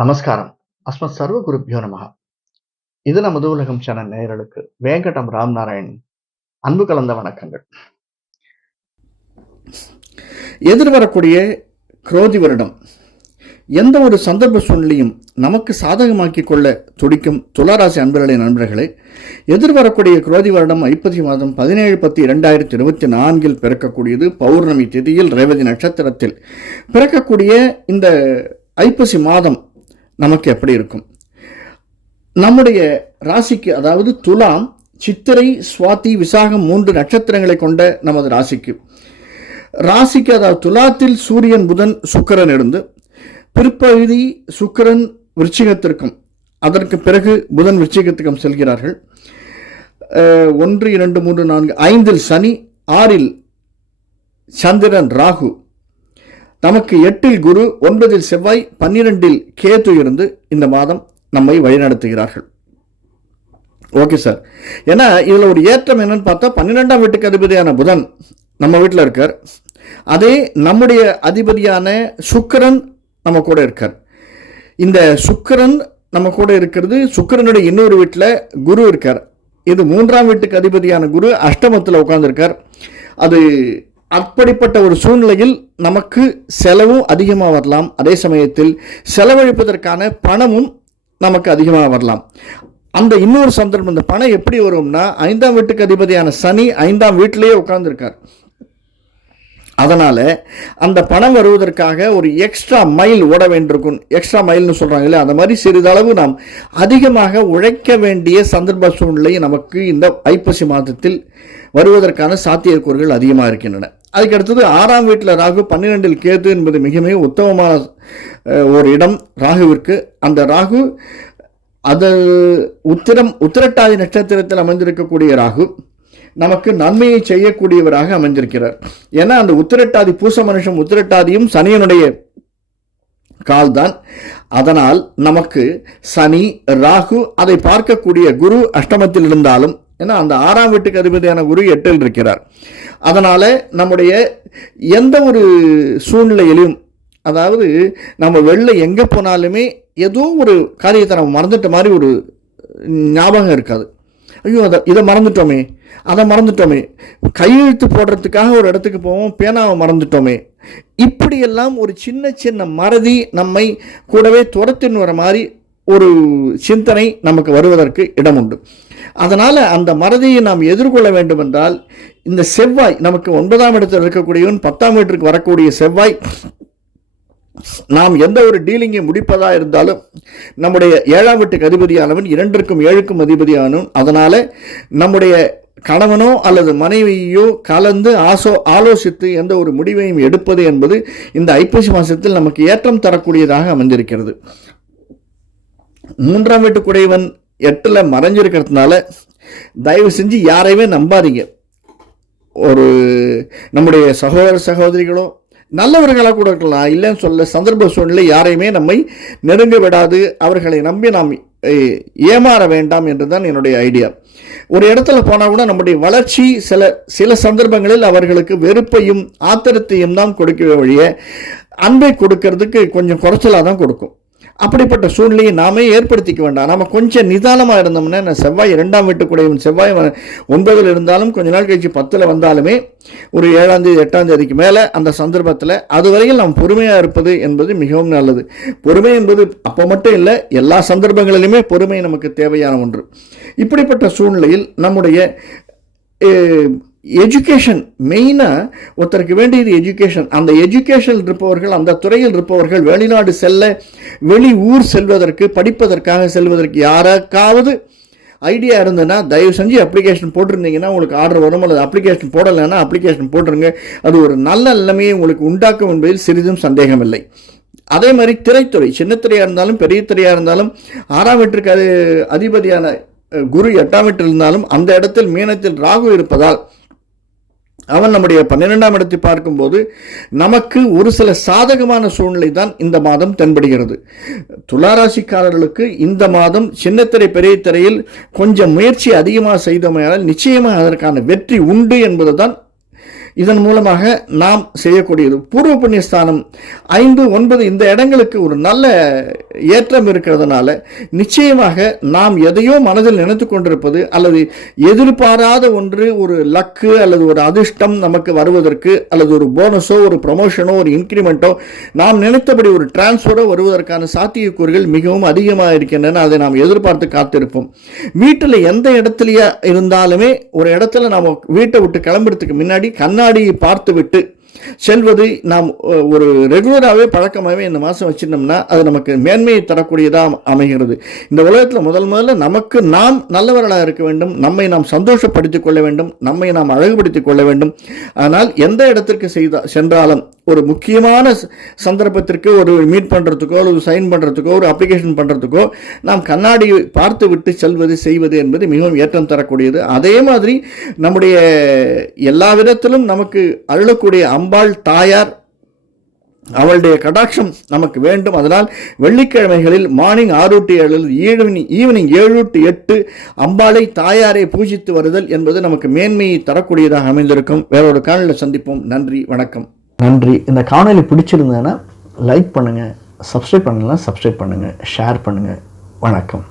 நமஸ்காரம். அஸ்மத் சர்வ குருப்பியோ நமகா இது நமது உலகம் சேனல் நேயர்களுக்கு வேங்கடம் ராம் நாராயண் அன்பு கலந்த வணக்கங்கள். எதிர்வரக்கூடிய குரோதி வருடம். எந்த ஒரு சந்தர்ப்ப சூழ்நிலையும் நமக்கு சாதகமாக்கிக் கொள்ள துடிக்கும் துளாராசி அன்பர்களே நண்பர்களே எதிர்வரக்கூடிய குரோதி வருடம் ஐப்பசி மாதம் பதினேழு பத்து இரண்டாயிரத்தி இருபத்தி நான்கில் பிறக்கக்கூடியது. பௌர்ணமி திதியில் ரேவதி நட்சத்திரத்தில் பிறக்கக்கூடிய இந்த ஐப்பசி மாதம் நமக்கு எப்படி இருக்கும்? நம்முடைய ராசிக்கு அதாவது துலாம் சித்திரை சுவாதி விசாகம் மூன்று நட்சத்திரங்களை கொண்ட நமது ராசிக்கு. ராசிக்கு அதாவது துலாத்தில் சூரியன் புதன் சுக்கிரன் இருந்து பிற்பகுதி சுக்கிரன் விருச்சிகத்திற்கும் அதற்கு பிறகு புதன் விருச்சிகத்துக்கும் செல்கிறார்கள். ஒன்று இரண்டு மூன்று நான்கு ஐந்தில் சனி ஆறில் சந்திரன் ராகு. நமக்கு எட்டில் குரு ஒன்பதில் செவ்வாய் பன்னிரெண்டில் கேது இருந்து இந்த மாதம் நம்மை வழிநடத்துகிறார்கள். Okay sir. ஏன்னா இதில் ஒரு ஏற்றம் என்னன்னு பார்த்தா பன்னிரெண்டாம் வீட்டுக்கு அதிபதியான புதன் நம்ம வீட்டில் இருக்கார். அதே நம்முடைய அதிபதியான சுக்கிரன் நம்ம கூட இருக்கார். இந்த சுக்கிரன் நம்ம கூட இருக்கிறது சுக்கிரனுடைய இன்னொரு வீட்டில் குரு இருக்கார். இது மூன்றாம் வீட்டுக்கு அதிபதியான குரு அஷ்டமத்தில் உட்காந்துருக்கார் அது அப்படிப்பட்ட ஒரு சூழ்நிலையில் நமக்கு செலவும் அதிகமாக வரலாம். அதே சமயத்தில் செலவழிப்பதற்கான பணமும் நமக்கு அதிகமாக வரலாம். அந்த இன்னொரு சந்தர்ப்பம் இந்த பணம் எப்படி வரும்னா ஐந்தாம் வீட்டுக்கு அதிபதியான சனி ஐந்தாம் வீட்டிலேயே உட்கார்ந்துருக்கார். அதனால் அந்த பணம் வருவதற்காக ஒரு எக்ஸ்ட்ரா மைல் ஓட வேண்டியிருக்கும். எக்ஸ்ட்ரா மைல்னு சொல்றாங்களே அந்த மாதிரி சிறிதளவு நாம் அதிகமாக உழைக்க வேண்டிய சந்தர்ப்ப சூழ்நிலை நமக்கு இந்த ஐப்பசி மாதத்தில் வருவதற்கான சாத்தியக்கூறுகள் அதிகமாக இருக்கின்றன. அதுக்கு அடுத்தது ஆறாம் வீட்டில் ராகு பன்னிரெண்டில் கேது என்பது மிக மிக உத்தமமான ஒரு இடம் ராகுவிற்கு. அந்த ராகு அது உத்திரம் உத்திரட்டாதி நட்சத்திரத்தில் அமைந்திருக்கக்கூடிய ராகு. நமக்கு நன்மையை செய்யக்கூடியவராக அமைஞ்சிருக்கிறார் ஏன்னா அந்த உத்திரட்டாதி பூச மனுஷம் உத்திரட்டாதியும் சனியனுடைய கால்தான். அதனால் நமக்கு சனி ராகு அதை பார்க்கக்கூடிய குரு அஷ்டமத்தில் இருந்தாலும் ஏன்னா அந்த ஆறாம் வீட்டுக்கு அதிபதியான குரு எட்டில் இருக்கிறார். அதனால் நம்முடைய எந்த ஒரு சூழ்நிலையிலும் அதாவது நம்ம வெளில எங்கே போனாலுமே ஏதோ ஒரு காரியத்தை நம்ம மறந்துட்ட மாதிரி ஒரு ஞாபகம் இருக்காது. ஐயோ அதை இதை மறந்துட்டோமே. அதை மறந்துட்டோமே. கையெழுத்து போடுறதுக்காக ஒரு இடத்துக்கு போவோம் பேனாவை மறந்துட்டோமே. இப்படியெல்லாம் ஒரு சின்ன சின்ன மறதி நம்மை கூடவே துரத்தின்னு வர மாதிரி ஒரு சிந்தனை நமக்கு வருவதற்கு இடம் உண்டு. அதனால் அந்த மறதியை நாம் எதிர்கொள்ள வேண்டும் என்றால் இந்த செவ்வாய் நமக்கு ஒன்பதாம் இடத்தில் இருக்கக்கூடியவன் பத்தாம் வீட்டிற்கு வரக்கூடிய செவ்வாய் நாம் எந்த ஒரு டீலிங்கை முடிப்பதா இருந்தாலும் நம்முடைய ஏழாம் வீட்டுக்கு அதிபதியானவன் இரண்டிற்கும் ஏழுக்கும் அதிபதியானவன். அதனால் நம்முடைய கணவனோ அல்லது மனைவியோ கலந்து ஆசோ ஆலோசித்து எந்த ஒரு முடிவையும் எடுப்பது என்பது இந்த ஐப்பசி மாதத்தில் நமக்கு ஏற்றம் தரக்கூடியதாக அமைந்திருக்கிறது. மூன்றாம் வீட்டுக்குடையவன் எட்டில் மறைஞ்சிருக்கிறதுனால தயவு செஞ்சு யாரையுமே நம்பாதீங்க. ஒரு நம்முடைய சகோதர சகோதரிகளோ நல்லவர்களாக கூட இருக்கலாம். இல்லைன்னு சொல்ல சந்தர்ப்ப சூழ்நிலை யாரையுமே நம்மை நெருங்க விடாது. அவர்களை நம்பி நாம் ஏமாற வேண்டாம் என்று தான் என்னுடைய ஐடியா. ஒரு இடத்துல போனால் கூட நம்முடைய வளர்ச்சி சில சில சந்தர்ப்பங்களில் அவர்களுக்கு வெறுப்பையும் ஆத்திரத்தையும் தான் கொடுக்க வழிய அன்பை கொடுக்கறதுக்கு கொஞ்சம் குறைச்சலாக தான் கொடுக்கும். அப்படிப்பட்ட சூழ்நிலையை நாமே ஏற்படுத்திக்க வேண்டாம். நம்ம கொஞ்சம் நிதானமாக இருந்தோம்னா நான் செவ்வாய் இரண்டாம் வீட்டுக்குடையவன் செவ்வாய் வ- ஒன்பதில் இருந்தாலும் கொஞ்ச நாள் கழிச்சு பத்தில் வந்தாலுமே ஒரு ஏழாம் தேதி எட்டாம் தேதிக்கு மேலே அந்த சந்தர்ப்பத்தில் அதுவரையில் நாம் பொறுமையாக இருப்பது என்பது மிகவும் நல்லது. பொறுமை என்பது அப்போ மட்டும் இல்லை எல்லா சந்தர்ப்பங்களிலுமே பொறுமை நமக்கு தேவையான ஒன்று. இப்படிப்பட்ட சூழ்நிலையில் நம்முடைய எஜுகேஷன் மெயினாக ஒருத்தருக்கு வேண்டியது எஜுகேஷன் அந்த எஜுகேஷன் இருப்பவர்கள் அந்த துறையில் இருப்பவர்கள் வெளிநாடு செல்ல வெளி ஊர் செல்வதற்கு படிப்பதற்காக செல்வதற்கு யாருக்காவது ஐடியா இருந்ததுன்னா தயவு செஞ்சு அப்ளிகேஷன் போட்டிருந்தீங்கன்னா உங்களுக்கு ஆர்டர் வரும் அல்லது அப்ளிகேஷன் போடலைன்னா அப்ளிகேஷன் போட்டுருங்க. அது ஒரு நல்ல நிலைமையை உங்களுக்கு உண்டாக்கும் என்பதில் சிறிதும் சந்தேகமில்லை. அதே மாதிரி திரைத்துறை சின்ன திரையாக இருந்தாலும் பெரிய திரையாக இருந்தாலும் ஆறாம் வீட்டிற்கு அது அதிபதியான குரு எட்டாம் வீட்டில் இருந்தாலும் அந்த இடத்தில் மீனத்தில் ராகு இருப்பதால் அவன் நம்முடைய பன்னிரெண்டாம் இடத்தை பார்க்கும்போது நமக்கு ஒரு சில சாதகமான சூழ்நிலை தான் இந்த மாதம் தென்படுகிறது. துளாராசிக்காரர்களுக்கு இந்த மாதம் சின்னத்திரை பெரிய திரையில் கொஞ்சம் முயற்சி அதிகமாக செய்தமையால் நிச்சயமாக அதற்கான வெற்றி உண்டு என்பது தான் இதன் மூலமாக நாம் செய்யக்கூடியது. பூர்வ புண்ணியஸ்தானம் ஐந்து ஒன்பது இந்த இடங்களுக்கு ஒரு நல்ல ஏற்றம் இருக்கிறதுனால நிச்சயமாக நாம் எதையோ மனதில் நினைத்து கொண்டிருப்பது அல்லது எதிர்பாராத ஒன்று ஒரு லக்கு அல்லது ஒரு அதிர்ஷ்டம் நமக்கு வருவதற்கு அல்லது ஒரு போனஸோ ஒரு ப்ரொமோஷனோ ஒரு இன்க்ரிமெண்ட்டோ நாம் நினைத்தபடி ஒரு டிரான்ஸ்ஃபரோ வருவதற்கான சாத்தியக்கூறுகள் மிகவும் அதிகமாக இருக்கின்றன. அதை நாம் எதிர்பார்த்து காத்திருப்போம். வீட்டில் எந்த இடத்துலயே இருந்தாலுமே ஒரு இடத்துல நாம் வீட்டை விட்டு கிளம்புறதுக்கு முன்னாடி கண்ணாடியை பார்த்துவிட்டு செல்வது நாம் ஒரு ரெகுலராகவே பழக்கமாகவே இந்த மாதம் வச்சிருந்தோம்னா அது நமக்கு மேன்மையை தரக்கூடியதாக அமைகிறது. இந்த உலகத்தில் முதல் முதல்ல நமக்கு நாம் நல்லவர்களாக இருக்க வேண்டும். நம்மை நாம் சந்தோஷப்படுத்திக் கொள்ள வேண்டும். நம்மை நாம் அழகுபடுத்திக் கொள்ள வேண்டும். ஆனால் எந்த இடத்திற்கு செய்த சென்றாலும் ஒரு முக்கியமான சந்தர்ப்பத்திற்கு ஒரு மீட் பண்ணுறதுக்கோ ஒரு சைன் பண்ணுறதுக்கோ ஒரு அப்ளிகேஷன் பண்ணுறதுக்கோ நாம் கண்ணாடியை பார்த்து விட்டு செல்வது செய்வது என்பது மிகவும் ஏற்றம் தரக்கூடியது. அதே மாதிரி நம்முடைய எல்லா விதத்திலும் நமக்கு அருளக்கூடிய அம்பாள் தாயார் அவளுடைய கடாட்சம் நமக்கு வேண்டும். அதனால் வெள்ளிக்கிழமைகளில் மார்னிங் ஆறு டு ஏழு ஈவினிங் ஈவினிங் ஏழு டு எட்டு அம்பாளை தாயாரை பூஜித்து வருதல் என்பது நமக்கு மேன்மையை தரக்கூடியதாக அமைந்திருக்கும். வேறொரு காணொலியில் சந்திப்போம். நன்றி வணக்கம். நன்றி. இந்த காணொலி பிடிச்சிருந்ததுன்னா லைக் பண்ணுங்கள் சப்ஸ்கிரைப் பண்ணலாம் சப்ஸ்கிரைப் பண்ணுங்கள் ஷேர் பண்ணுங்கள் வணக்கம்.